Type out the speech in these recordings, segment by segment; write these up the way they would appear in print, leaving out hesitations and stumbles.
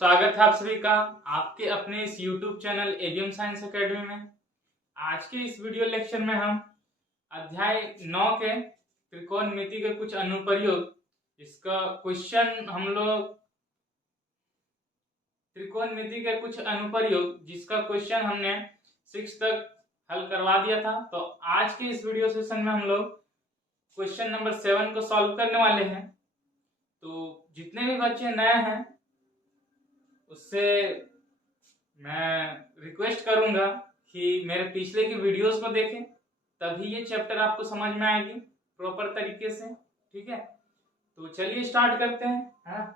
स्वागत है आप सभी का आपके अपने इस YouTube channel AGM science academy में। आज के इस वीडियो लेक्चर में हम अध्याय 9 के त्रिकोणमिति के कुछ अनुप्रयोग, इसका क्वेश्चन हम लोग त्रिकोणमिति के कुछ अनुप्रयोग जिसका क्वेश्चन हमने 6 तक हल करवा दिया था। तो आज के इस वीडियो सेशन में हम लोग क्वेश्चन नंबर 7 को सॉल्व करने वाले हैं। तो जितने भी बच्चे नए हैं उससे मैं रिक्वेस्ट करूंगा कि मेरे पिछले की वीडियोस को देखें, तभी ये चैप्टर आपको समझ में आएगी प्रॉपर तरीके से। ठीक है, तो चलिए स्टार्ट करते हैं। हाँ,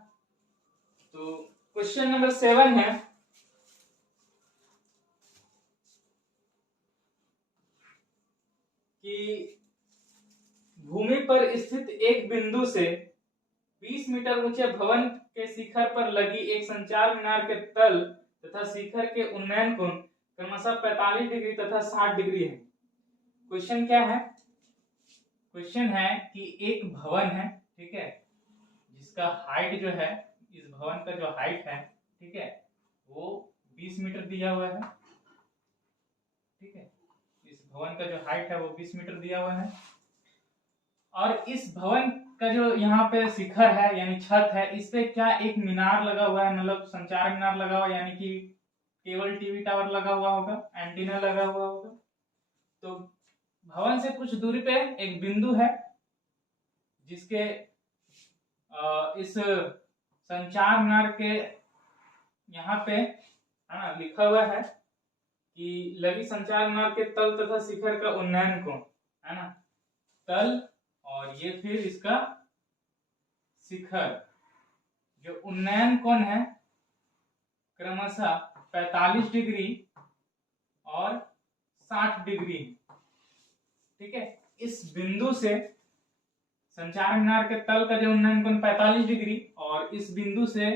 तो क्वेश्चन नंबर 7 है कि भूमि पर स्थित एक बिंदु से 20 मीटर ऊंचे भवन के शिखर पर लगी एक संचार मीनार के तल तथा शिखर के उन्नयन कोण क्रमशः 45 डिग्री तथा 60 डिग्री है। क्वेश्चन क्या है? क्वेश्चन है कि एक भवन है, ठीक है, जिसका हाइट जो है, इस भवन का जो हाइट है, ठीक है, वो 20 मीटर दिया हुआ है। ठीक है, इस भवन का जो हाइट है वो 20 मीटर दिया हुआ है और इस भवन का जो यहाँ पे शिखर है यानी छत है, इस पे क्या एक मीनार लगा हुआ है, मतलब संचार मीनार लगा हुआ है, यानी कि केबल टीवी टावर लगा हुआ होगा, एंटीना लगा हुआ होगा। तो भवन से कुछ दूरी पे एक बिंदु है जिसके इस संचार मीनार के यहाँ पे लिखा हुआ है कि लगी संचार मीनार के तल तथा शिखर का उन्नयन कोण, है ना, तल और ये फिर इसका शिखर, जो उन्नयन कोण है क्रमशः 45 डिग्री और 60 डिग्री। ठीक है, इस बिंदु से संचार मीनार के तल का जो उन्नयन कोण 45 डिग्री और इस बिंदु से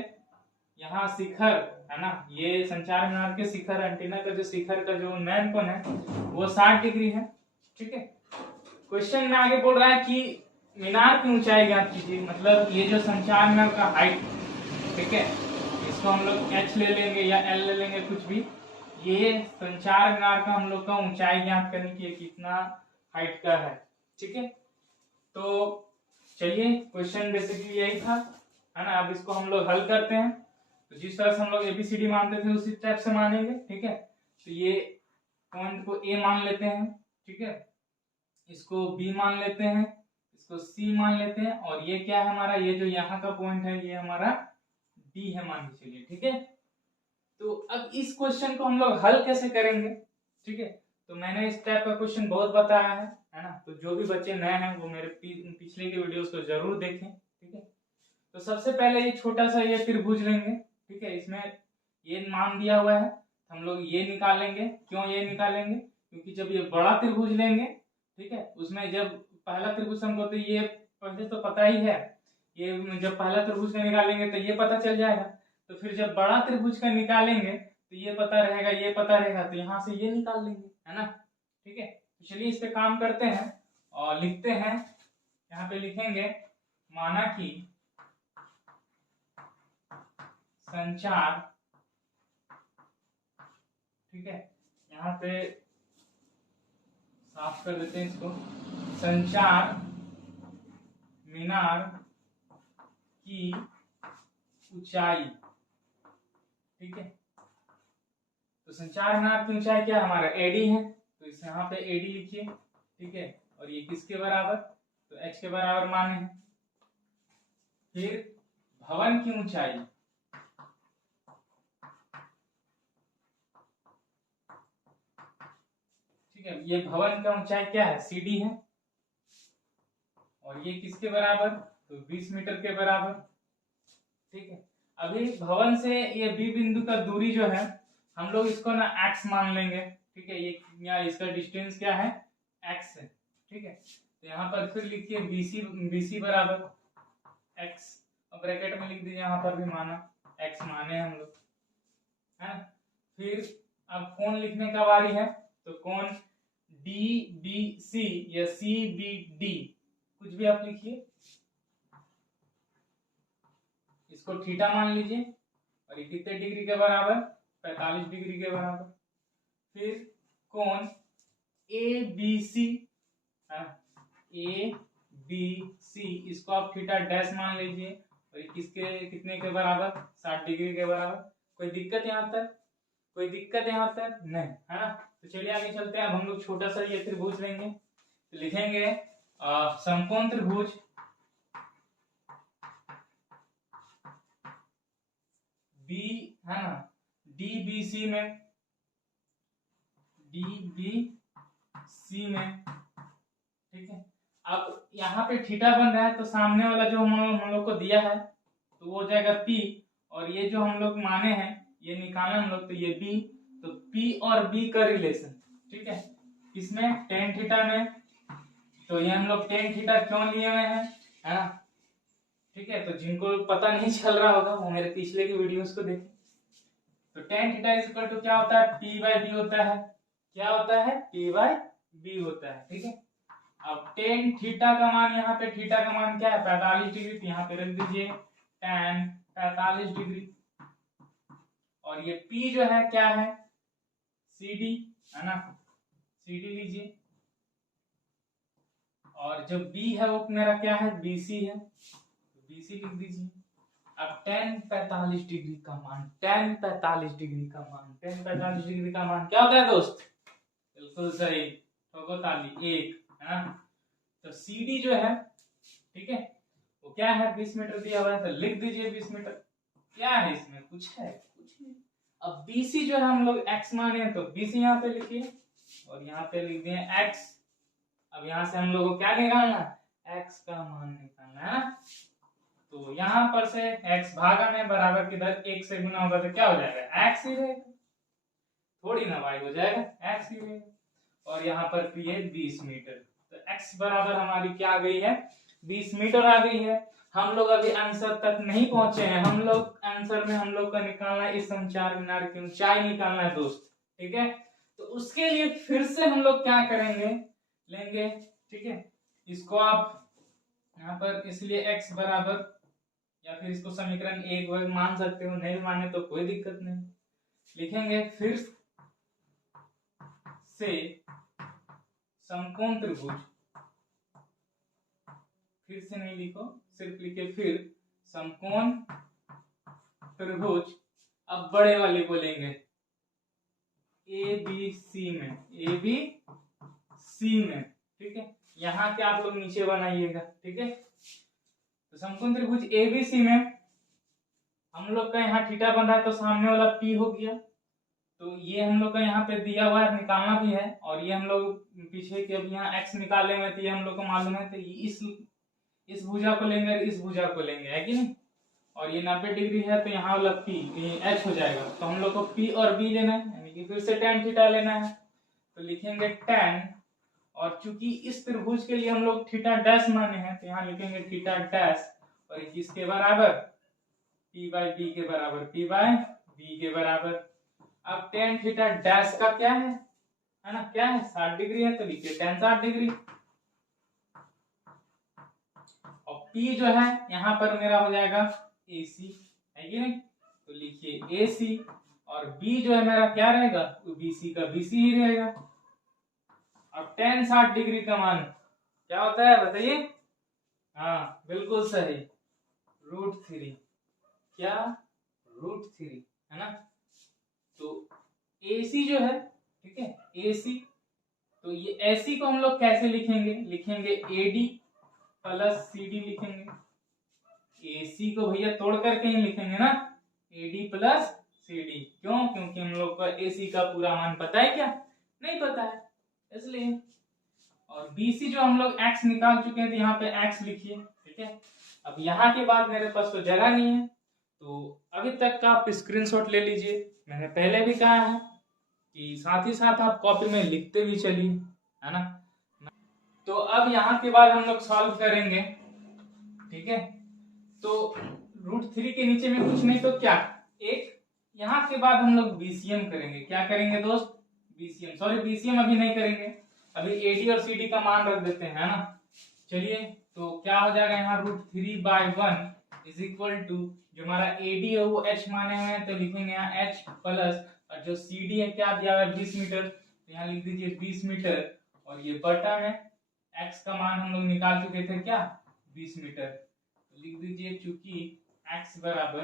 यहाँ शिखर, है ना, ये संचार मीनार के शिखर, एंटीना का जो शिखर का जो उन्नयन कोण है वो 60 डिग्री है। ठीक है, क्वेश्चन में आगे बोल रहा है कि मीनार की ऊंचाई ज्ञात कीजिए, मतलब ये जो संचार मीनार का हाइट, ठीक है, इसको हम लोग h ले लेंगे या l ले लेंगे, कुछ भी, ये संचार मीनार का हम लोग का ऊंचाई ज्ञात करने की कितना हाइट का है। ठीक है, तो चलिए क्वेश्चन बेसिकली यही था, है ना। अब इसको हम लोग हल करते हैं। तो जिस तरह से हम लोग ABCD मानते थे उसी टाइप से मानेंगे। ठीक है, तो ये पॉइंट को A मान लेते हैं, ठीक है, इसको B मान लेते हैं, इसको C मान लेते हैं और ये क्या है हमारा, ये जो यहाँ का पॉइंट है ये हमारा D है, मान के चलिए। ठीक है, तो अब इस क्वेश्चन को हम लोग हल कैसे करेंगे? ठीक है, तो मैंने इस टाइप का क्वेश्चन बहुत बताया है ना, तो जो भी बच्चे नए हैं वो मेरे पिछले के वीडियोस को जरूर देखें। ठीक है, तो सबसे पहले ये छोटा सा ये त्रिभुज लेंगे। ठीक है, इसमें ये मान दिया हुआ है, हम लोग ये निकालेंगे। क्यों ये निकालेंगे? क्योंकि जब ये बड़ा त्रिभुज लेंगे, ठीक है, उसमें जब पहला त्रिभुज हमको, तो ये पहले तो पता ही है, ये जब पहला त्रिभुज का निकालेंगे तो ये पता चल जाएगा, तो फिर जब बड़ा त्रिभुज का निकालेंगे तो ये पता रहेगा, ये पता रहेगा, तो यहाँ से ये निकाल लेंगे, है ना। ठीक है, तो चलिए इस पे काम करते हैं और लिखते हैं। यहाँ पे लिखेंगे माना कि संचार, ठीक है, यहाँ पे साफ कर देते हैं इसको, संचार मीनार की ऊंचाई। ठीक है, तो संचार मीनार की ऊंचाई क्या है हमारा, AD है, तो इस यहाँ पे AD लिखिए। ठीक है, और ये किसके बराबर, तो H के बराबर माने हैं। फिर भवन की ऊंचाई, ठीक है, ये भवन का ऊंचाई क्या है, CD है, और ये किसके बराबर, तो 20 मीटर के बराबर। ठीक है, अभी भवन से ये B बिंदु का दूरी जो है हम लोग इसको ना x मान लेंगे। ठीक है, ये या इसका डिस्टेंस क्या है, x है। ठीक है, तो यहाँ पर फिर लिखिए BC बराबर x, और ब्रैकेट में लिख दीजिए, यहाँ पर भी माना x माने हम लोग, है। फिर अब कोण लिखने का बारी है, तो कोण DBC या CBD, कुछ भी आप लिखिए, इसको थीटा मान लीजिए और ये कितने डिग्री के बराबर, 45 डिग्री के बराबर। फिर कोण A B C, A B C, इसको आप थीटा डैश मान लीजिए, और ये किसके कितने के बराबर, 60 डिग्री के बराबर। कोई दिक्कत यहाँ तक, कोई दिक्कत यहाँ तक नहीं, है ना। तो चलिए आगे चलते हैं। अब हम लोग छोटा सा ये त्रिभुज लेंगे, तो लिखेंगे समकोण त्रिभुज बी, है ना, डीबीसी में, डीबीसी में, ठीक है। अब यहाँ पे थीटा बन रहा है, तो सामने वाला जो हम लोग को दिया है तो वो हो जाएगा P, और ये जो हम लोग माने हैं ये निकालना हम लोग, तो ये B, तो P और B का रिलेशन, ठीक है, किसमें, टेन थीटा में। तो ये हम लोग टेन थीटा क्यों लिए हुए हैं, है ना, ठीक है। तो जिनको पता नहीं चल रहा होगा वो मेरे पिछले की वीडियोस को देखें। तो tan theta is equal to क्या होता है, P बाई B होता है। क्या होता है, P बाई B होता है, ठीक है। अब टेन थीटा का मान, यहाँ पे थीटा का मान क्या है, 45 डिग्री, तो यहाँ पे रख दीजिए tan 45 डिग्री। और ये P जो है क्या है, CD, है ना, CD लीजिए। और जो B है वो मेरा क्या है, BC है, तो BC लिख दीजिए। अब tan 45 डिग्री का मान, tan 45 डिग्री का मान, tan 45 डिग्री का मान क्या होता है दोस्त, बिल्कुल सही, ठोको ताली, 1, है ना। तो CD जो है, ठीक है, वो क्या है, 20 मीटर दिया हुआ है, तो लिख दीजिए 20 मीटर। क्या है इसमें, कुछ है, कुछ नहीं। अब BC जो है हम लोग x माने हैं, तो BC यहाँ पे लिखिए, और यहाँ पे लिख दिए x। अब यहाँ से हम लोग को क्या निकालना है, x का मान निकालना है। तो यहाँ पर से x भागा में बराबर किधर, 1 से गुना होगा तो क्या हो जाएगा, x ही रहेगा, थोड़ी ना y हो जाएगा, x ही रहेगा। और यहाँ पर P है 20 मीटर, तो x बराबर हमारी क्या आ गई है, 20 मीटर आ गई है। हम लोग अभी आंसर तक नहीं पहुंचे हैं, हम लोग आंसर में हम लोग का निकालना है इस संचार मीनार की ऊंचाई निकालना है दोस्त, ठीक है। तो उसके लिए फिर से हम लोग क्या करेंगे, लेंगे, ठीक है, इसको आप यहाँ पर, इसलिए x बराबर, या फिर इसको समीकरण 1 वर्ग मान सकते हो, नहीं माने तो कोई दिक्कत नहीं, लिखेंगे फिर से समकोण त्रिभुज, फिर से नहीं लिखो, सिर्फ लिखे फिर समकोण त्रिभुज। अब बड़े वाले को लेंगे ABC में, ABC में, ठीक है। यहाँ के आप लोग नीचे बनाइएगा, ठीक है। तो समकोण त्रिभुज ABC में हम लोग का यहाँ थीटा बन रहा है, तो सामने वाला P हो गया, तो ये हम लोग का यहाँ पे दिया हुआ है, निकालना भी है। और ये हम लोग पीछे के अब यहाँ x निकाले हुए, तो ये हम लोग को मालूम है, तो ये इस भुजा को लेंगे और इस भुजा को लेंगे, है कि नहीं। और ये 90 डिग्री है, तो यहाँ वाला P H हो जाएगा, तो हम लोग को P और B लेना है, यानी कि फिर से tan थीटा लेना है, तो लिखेंगे tan। और चूंकि इस त्रिभुज के लिए हम लोग थीटा डैश माने हैं, तो यहाँ लिखेंगे थीटा डैश, और किसके बराबर, P बाई B के बराबर, P बाई B के बराबर। अब tan थीटा डैश का क्या है ना, क्या है, 60 डिग्री है, तो लिखिए tan 60 डिग्री। और P जो है यहाँ पर मेरा हो जाएगा AC, है कि नहीं, तो लिखिए AC। और B जो है मेरा क्या रहेगा, तो BC का BC ही रहेगा। अब tan 60 डिग्री का मान क्या होता है बताइए, हाँ बिल्कुल सही, √3, क्या, √3, है ना। तो AC जो है, ठीक है, AC, तो ये AC को हम लोग कैसे लिखेंगे, लिखेंगे AD प्लस CD लिखेंगे। AC को भैया तोड़ करके ही लिखेंगे ना, AD प्लस CD, क्यों, क्योंकि हम लोग को AC का पूरा मान पता है क्या, नहीं पता है, इसलिए। और BC जो हम लोग x निकाल चुके हैं, तो यहाँ पे x लिखिए, ठीक है। अब यहाँ के बाद मेरे पास तो जगह नहीं है, तो अभी तक का आप स्क्रीनशॉट ले लीजिए। मैंने पहले भी कहा है कि साथ ही साथ आप कॉपी में लिखते भी चलिए, है ना। तो अब यहाँ के बाद हम लोग सॉल्व करेंगे, ठीक है। तो √3 के नीचे में कुछ नहीं, तो क्या, एक यहाँ के बाद हम लोग BCM करेंगे। क्या करेंगे दोस्त, BCM, सॉरी BCM अभी नहीं करेंगे, अभी AD और CD का मान रख देते हैं, है ना। चलिए, तो क्या हो जाएगा यहाँ, √3/1 इज इक्वल टू जो हमारा AD है वो h माने हुए हैं तो लिखेंगे यहाँ h प्लस, और जो CD है क्या दिया हुआ है 20 मीटर, तो यहाँ लिख दीजिए 20 मीटर, और ये बटा में x का मान हम लोग निकाल चुके थे क्या 20 मीटर, तो लिख दीजिए चूंकि x बराबर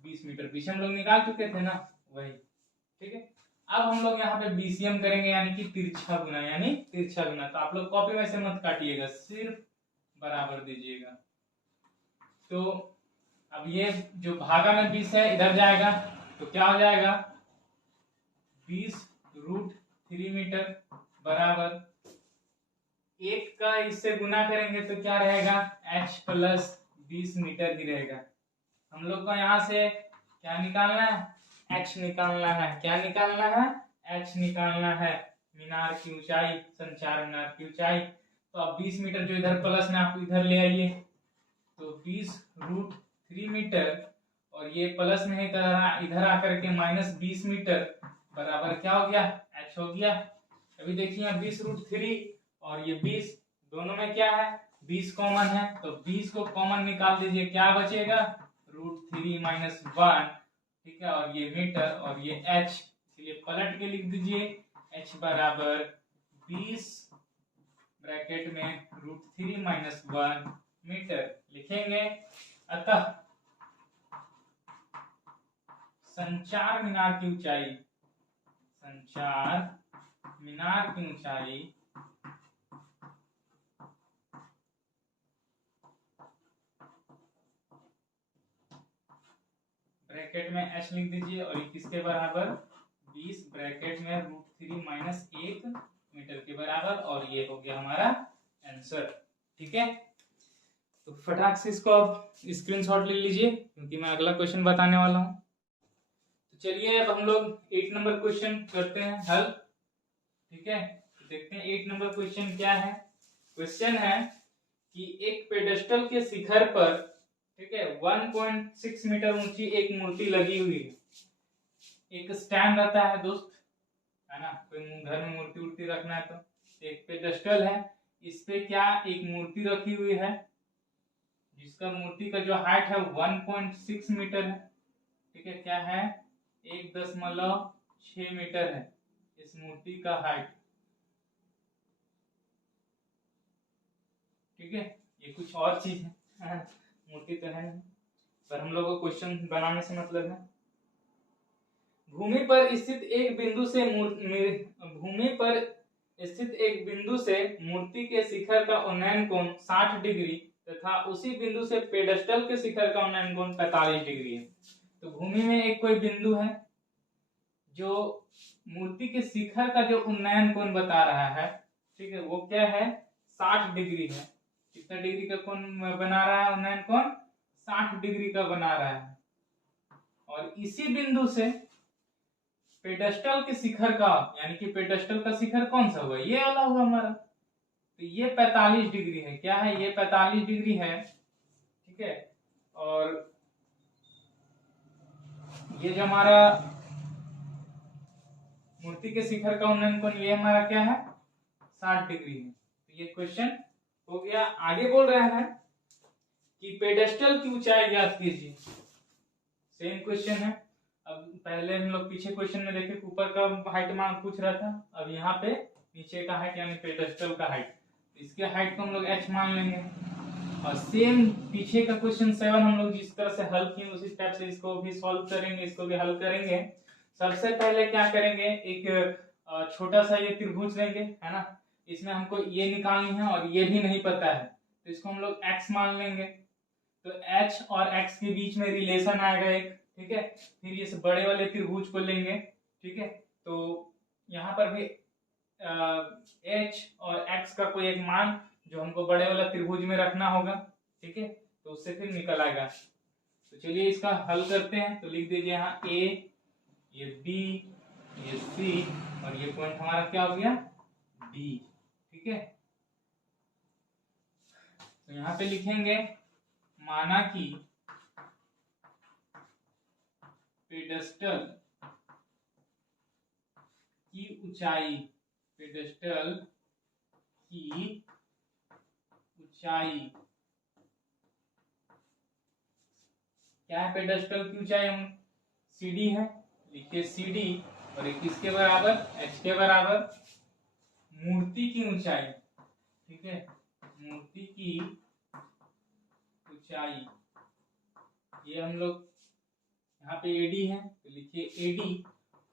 20 मीटर पीछे हम लोग निकाल चुके थे ना वही। ठीक है, अब हम लोग यहाँ पे BCM करेंगे यानी कि तिरछा गुना, यानी तिरछा गुना। तो आप लोग कॉपी में से मत काटिएगा, सिर्फ बराबर दीजिएगा। तो अब ये जो भागा में 20 है इधर जाएगा तो क्या हो जाएगा 20√3 मीटर बराबर 1 का इससे गुना करेंगे तो क्या रहेगा h प्लस 20 मीटर ही रहेगा। हम लोग को यहाँ से क्या निकालना है h निकालना है। क्या निकालना है h निकालना है, मीनार की ऊंचाई, संचार मीनार की ऊंचाई। तो अब 20 मीटर जो इधर प्लस में आप इधर ले आइए तो 20√3 मीटर, और ये प्लस में है इधर आकर के -20 मीटर बराबर क्या हो गया h हो गया। अभी देखिए 20√3 और ये 20 दोनों में क्या है 20 कॉमन है, तो 20 को कॉमन निकाल दीजिए, क्या बचेगा √3 - 1। ठीक है, और ये मीटर और ये h, इसलिए पलट के लिख दीजिए h बराबर 20 ब्रैकेट में √3 - 1 मीटर लिखेंगे। अतः संचार मीनार की ऊंचाई, संचार मीनार की ऊंचाई ब्रैकेट में h लिख दीजिए, और ये किसके बराबर 20 ब्रैकेट में √3 - 1 मीटर के बराबर, और ये हो गया हमारा आंसर। ठीक है, तो फटाक से इसको आप स्क्रीनशॉट ले लीजिए क्योंकि मैं अगला क्वेश्चन बताने वाला हूं। तो चलिए अब हम लोग 8 नंबर क्वेश्चन करते हैं हल। ठीक है, तो देखते हैं 8 नंबर क्वेश्चन क्या है। क्वेश्चन है कि एक पेडेस्टल के शिखर पर, ठीक है, 1.6 मीटर ऊंची एक मूर्ति लगी हुई है। एक स्टैंड रहता है दोस्त, है ना, कोई घर में मूर्ति उर्ति रखना है तो एक पेडेस्टल है, इस पे क्या एक मूर्ति रखी हुई है जिसका मूर्ति का जो हाइट है 1.6 मीटर है। ठीक है, क्या है 1.6 मीटर है इस मूर्ति का हाइट। ठीक है, ये कुछ और चीज है मूर्ति तो है नहीं, पर हम लोगों को क्वेश्चन बनाने से मतलब है। भूमि पर स्थित एक बिंदु से मूर्ति के शिखर का उन्नयन कोण 60 डिग्री तथा उसी बिंदु से पेडेस्टल के शिखर का उन्नयन कोण 45 डिग्री है। तो भूमि में एक कोई बिंदु है जो मूर्ति के शिखर का जो उन्नयन कोण बता रहा है, ठीक है, वो क्या है 60 डिग्री है। कितना डिग्री का कोण बना रहा है उन्नयन कोण 60 डिग्री का बना रहा है, और इसी बिंदु से पेडेस्टल के शिखर का, यानी कि पेडेस्टल का शिखर कौन सा हुआ ये वाला हुआ हमारा, तो ये 45 डिग्री है। क्या है ये 45 डिग्री है। ठीक है, और ये जो हमारा मूर्ति के शिखर का उन्नयन कोण ये हमारा क्या है 60 डिग्री है। तो ये क्वेश्चन हो गया। आगे बोल रहा है कि पेडेस्टल की ऊंचाई ज्ञात कीजिए। सेम क्वेश्चन है। अब पहले हम लोग पीछे क्वेश्चन में देखे ऊपर का हाइट मांग पूछ रहा था, अब यहाँ पे नीचे का हाइट यानी पेडेस्टल का हाइट, इसके हाइट को हम लोग h मान लेंगे। और सेम पीछे का क्वेश्चन 7 हम लोग जिस तरह से हल किए उसी टाइप से इसको भी सॉल्व करेंगे, इसको भी हल करेंगे। सबसे पहले क्या करेंगे, एक छोटा सा ये त्रिभुज लेंगे, है ना, इसमें हमको ये निकालनी है और ये भी नहीं पता है, तो इसको हम लोग x मान लेंगे। तो h और x के बीच में रिलेशन आएगा एक, ठीक है। फिर इस बड़े वाले त्रिभुज को लेंगे, ठीक है, तो यहाँ पर भी h और x का कोई एक मान जो हमको बड़े वाला त्रिभुज में रखना होगा, ठीक है, तो उससे फिर निकल आएगा। तो चलिए इसका हल करते हैं। तो लिख दीजिए यहाँ a, ये b, ये c, और ये पॉइंट हमारा क्या हो गया d। ठीक है, तो यहाँ पे लिखेंगे माना कि पेडेस्टल की ऊंचाई, पेडेस्टल की ऊंचाई क्या है पेडेस्टल की ऊंचाई, हम CD है, लिखिए CD, और एक किसके बराबर, h के बराबर मूर्ति की ऊंचाई, ठीक है, मूर्ति की ऊंचाई, ये हम लोग यहाँ पे AD है तो लिखिए AD,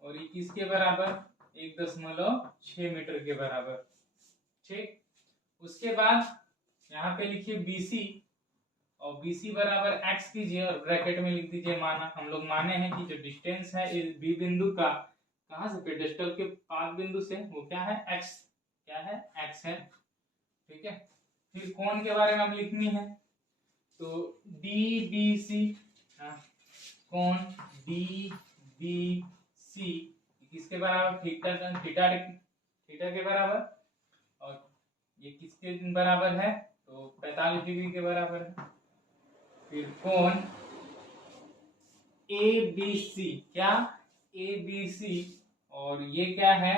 और ये किसके बराबर 1.6 मीटर के बराबर, ठीक। उसके बाद यहाँ पे लिखिए BC, और BC बराबर x कीजिए और ब्रैकेट में लिख दीजिए माना, हम लोग माने हैं कि जो डिस्टेंस है इस B बिंदु का कहाँ से, पेडेस्टल के पाद बिंदु से, वो क्या है x, क्या है x है, ठीक है। फिर कोण के बारे में हम लिखनी है, तो DBC, कोण DBC किसके बराबर, थीटा के बराबर, और ये किसके बराबर है, तो 45 डिग्री के बराबर है। फिर कोण ABC, क्या ABC, और ये क्या है,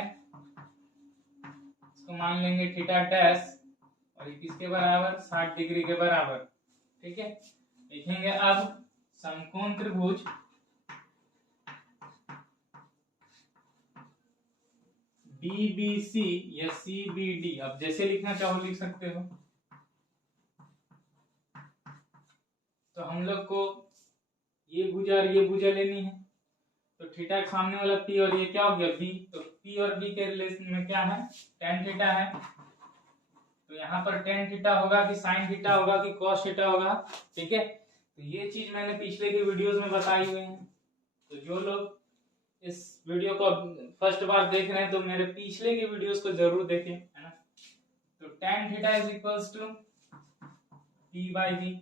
इसको मान लेंगे थीटा डैश, और ये किसके बराबर 60 डिग्री के बराबर, ठीक है। लिखेंगे अब समकोण त्रिभुज BBC या CBD, अब जैसे लिखना चाहो लिख सकते हो। तो हम लोग को ये भुजा और ये भुजा लेनी है, तो थीटा के सामने वाला P और ये क्या हो गया B, तो P और B के रिलेशन में क्या है, tan थीटा है, तो यहाँ पर tan थीटा होगा कि sin थीटा होगा कि cos थीटा होगा, ठीक है। तो ये चीज मैंने पिछले की वीडियोस में बताई हुई है, तो जो लोग इस वीडियो को फर्स्ट बार देख रहे हैं तो मेरे पिछले की वीडियोस को जरूर देखें, है ना। तो tan theta is equals to P/B,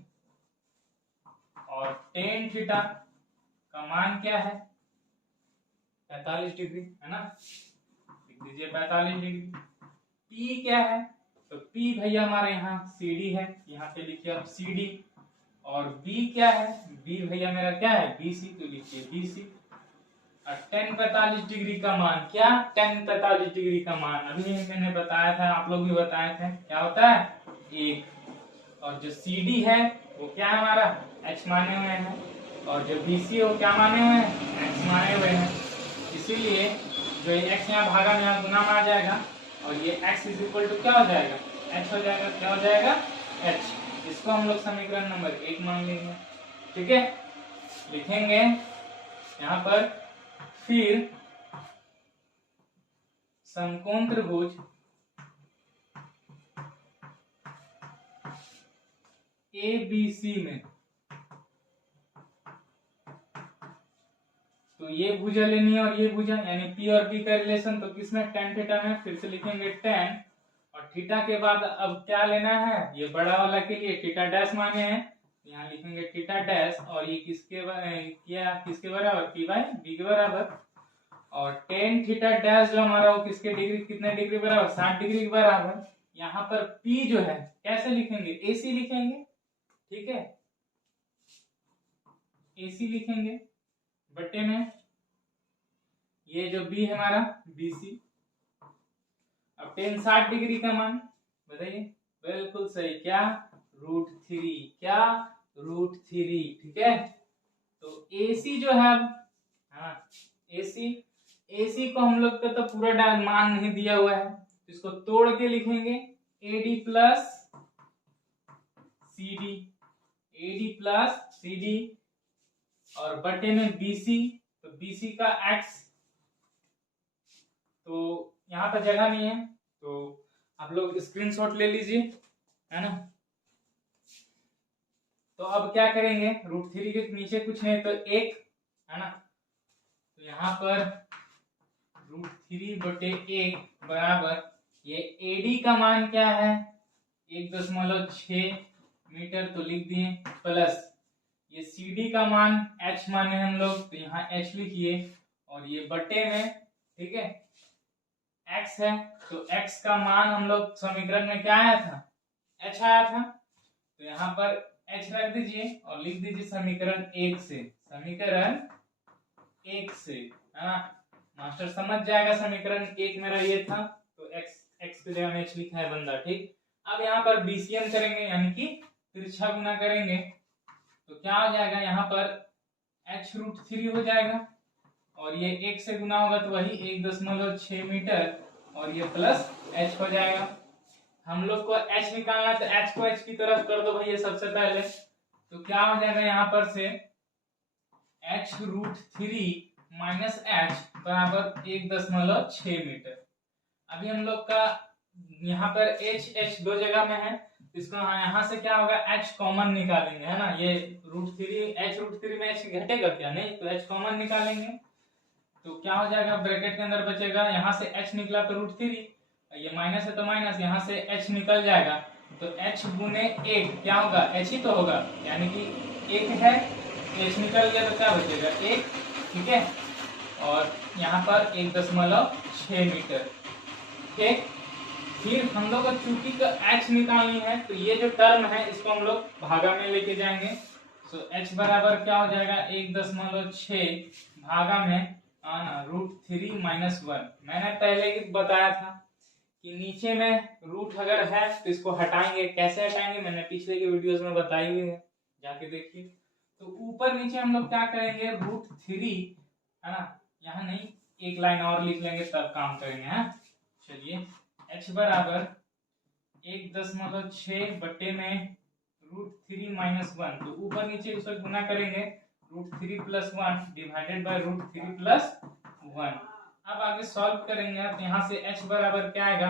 और tan थीटा का मान क्या है 45 डिग्री, है ना, लिख दीजिए 45 डिग्री। P क्या है, तो P भैया हमारे यहाँ CD है, यहाँ पे लिखिए आप CD, और B क्या है, B भैया मेरा क्या है BC, तो लिखिए BC। और tan 45 डिग्री का मान, क्या tan 45 डिग्री का मान अभी मैंने बताया था, आप लोग भी बताए थे, क्या होता है 1, और जो CD है वो क्या है हमारा h माने हुए हैं, और जो BC वो क्या माने हुए हैं x माने हुए हैं, इसीलिए जो ये x यहाँ भागा में यहाँ गुना में आ जाएगा, और ये x इज इक्वल टू क्या हो जाएगा h हो जाएगा, क्या हो जाएगा h, इसको हम लोग समीकरण नंबर 1 मान लेंगे, ठीक है। लिखेंगे यहाँ पर फिर समकोण त्रिभुज ABC में, तो ये भुजा लेनी है और ये भुजा, यानी P और B का रिलेशन, तो किसमें tan थीटा में, फिर से लिखेंगे tan, और थीटा के बाद अब क्या लेना है, ये बड़ा वाला के लिए थीटा डैश माने हैं, यहाँ लिखेंगे थीटा डैश, और ये किसके बराबर P/B के बराबर, और tan थीटा डैश जो हमारा वो किसके डिग्री, कितने डिग्री बराबर 60 डिग्री के बराबर। यहाँ पर P जो है कैसे लिखेंगे, AC लिखेंगे, ठीक है, AC लिखेंगे बट्टे में ये जो B है हमारा BC। अब tan 60 डिग्री का मान बताइए, बिल्कुल सही, क्या √3, क्या √3, ठीक है। तो AC जो है अब, हाँ AC को हम लोग का तो पूरा मान नहीं दिया हुआ है, इसको तोड़ के लिखेंगे AD प्लस CD, और बटे में BC, तो BC का x, तो यहाँ पर जगह नहीं है तो आप लोग स्क्रीनशॉट ले लीजिए, है ना। तो अब क्या करेंगे, √3 के नीचे कुछ नहीं तो 1, है ना, तो यहाँ पर √3/1 बराबर, ये AD का मान क्या है 1.6 मीटर, तो लिख दिए, प्लस ये CD का मान h माने हम लोग, तो यहाँ h लिखिए, और ये बटे में, ठीक है, x है, तो x का मान हम लोग समीकरण में क्या आया था h आया था, तो यहाँ पर h रख दीजिए और लिख दीजिए समीकरण 1 से, है ना, मास्टर समझ जाएगा। समीकरण 1 मेरा ये था, तो x की जगह में h लिखा है बंदा, ठीक। अब यहाँ पर BCM करेंगे, यानी कि तिरछा गुना करेंगे, तो क्या हो जाएगा यहाँ पर h√3 हो जाएगा, और ये 1 से गुना होगा तो वही 1.6 मीटर, और ये प्लस h हो जाएगा। हम लोग को h निकालना है तो h को h की तरफ कर दो भैया सबसे पहले, तो क्या हो जाएगा यहाँ पर से h√3 माइनस h बराबर 1.6 मीटर। अभी हम लोग का यहाँ पर h दो जगह में है, इसको यहाँ से क्या होगा h कॉमन निकालेंगे, है ना। ये √3 h√3 में h घटेगा क्या, नहीं, तो h कॉमन निकालेंगे तो क्या हो जाएगा, ब्रैकेट के अंदर बचेगा, यहाँ से h निकला तो √3, ये माइनस है तो माइनस, यहाँ से h निकल जाएगा तो h गुने 1 क्या होगा, h ही तो होगा, यानी कि 1 है, h निकल गया तो क्या बचेगा 1, ठीक है। और यहाँ पर 1.6 मीटर, ठीक। फिर हम लोग को चूंकि का h निकालनी है तो ये जो टर्म है इसको हम लोग भागा में लेके जाएंगे, तो h बराबर क्या हो जाएगा 1.6 भागा में √3 माइनस 1। मैंने पहले ही बताया था कि नीचे में रूट अगर है तो इसको हटाएंगे, कैसे हटाएंगे मैंने पिछले के वीडियोस में बताई हुई है, जाके देखिए। तो ऊपर नीचे हम लोग क्या करेंगे, √3 है ना, यहाँ नहीं एक लाइन और लिख लेंगे तब काम करेंगे, है। चलिए h बराबर 1.6 बटे में √3 माइनस 1, तो ऊपर नीचे उसको गुना करेंगे, √3 प्लस 1 डिवाइडेड बाय √3 प्लस 1। अब आगे सॉल्व करेंगे तो यहाँ से h बराबर क्या आएगा,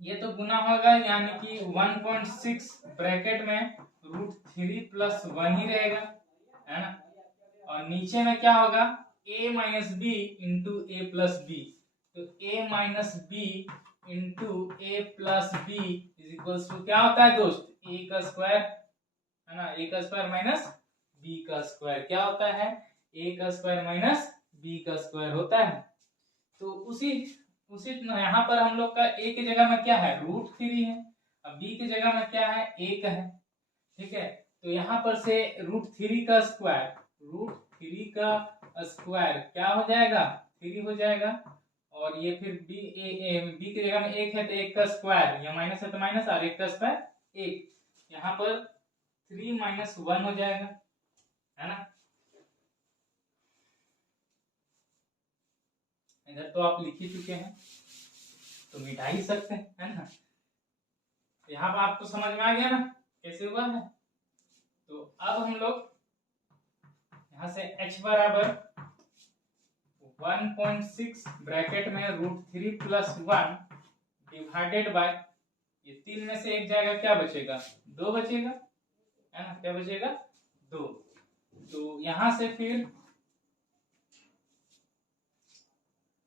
ये तो गुना होगा यानी कि 1.6 ब्रैकेट में √3 प्लस 1 ही रहेगा, है ना। और नीचे में क्या होगा a minus B into A plus B, तो a minus B into A plus B is equals to क्या होता है दोस्त, a का स्क्वायर, है ना, a का स्क्वायर माइनस b का स्क्वायर क्या होता है, a का स्क्वायर माइनस b का स्क्वायर होता है। तो उसी यहाँ पर हम लोग का a की जगह में क्या है √3 है, अब b की जगह में क्या है 1 है, ठीक है। तो यहाँ पर से √3 का स्क्वायर क्या हो जाएगा 3 हो जाएगा, और ये फिर b की जगह में 1 है तो 1 का स्क्वायर, या माइनस है तो माइनस, और 1 का स्क्वायर 1, यहाँ पर 3 माइनस 1 हो जाएगा, है ना। इधर तो आप लिख ही चुके हैं तो मिटा ही सकते हैं, है ना। यहाँ पर आपको समझ में आ गया ना कैसे हुआ है। तो अब हम लोग यहाँ से h बराबर 1.6 ब्रैकेट में √3 प्लस 1 डिवाइडेड बाय, ये 3 में से एक जाएगा, क्या बचेगा 2 बचेगा, है ना, क्या बचेगा 2। तो यहाँ से फिर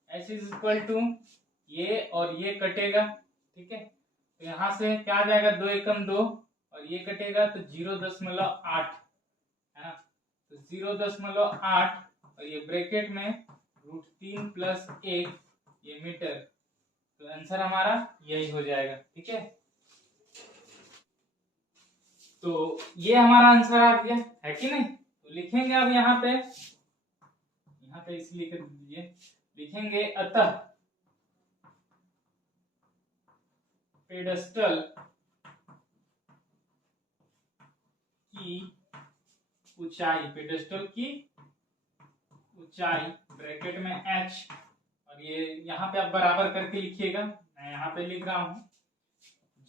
h इज इक्वल टू ये और ये कटेगा, ठीक है। तो यहाँ से क्या आ जाएगा 2 एकम 2 और ये कटेगा तो 0.8, है ना, तो 0.8 और ये ब्रैकेट में √3 प्लस 1 ये मीटर, तो आंसर हमारा यही हो जाएगा, ठीक है। तो ये हमारा आंसर आ गया है कि नहीं। तो लिखेंगे अब यहाँ पे इसलिए लिख दीजिए, लिखेंगे अतः पेडस्टल की ऊंचाई ब्रैकेट में h, और ये यहाँ पे आप बराबर करके लिखिएगा, मैं यहाँ पे लिख रहा हूँ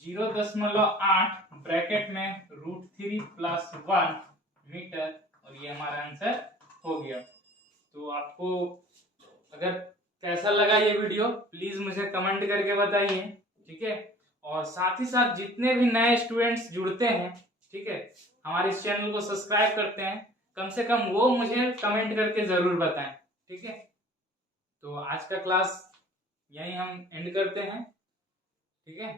0.8 ब्रैकेट में √3 प्लस 1 मीटर, और ये हमारा आंसर हो गया। तो आपको अगर कैसा लगा ये वीडियो प्लीज मुझे कमेंट करके बताइए, ठीक है। और साथ ही साथ जितने भी नए स्टूडेंट्स जुड़ते हैं, ठीक है, हमारे इस चैनल को सब्सक्राइब करते हैं, कम से कम वो मुझे कमेंट करके जरूर बताएं, ठीक है। तो आज का क्लास यहीं हम एंड करते हैं, ठीक है।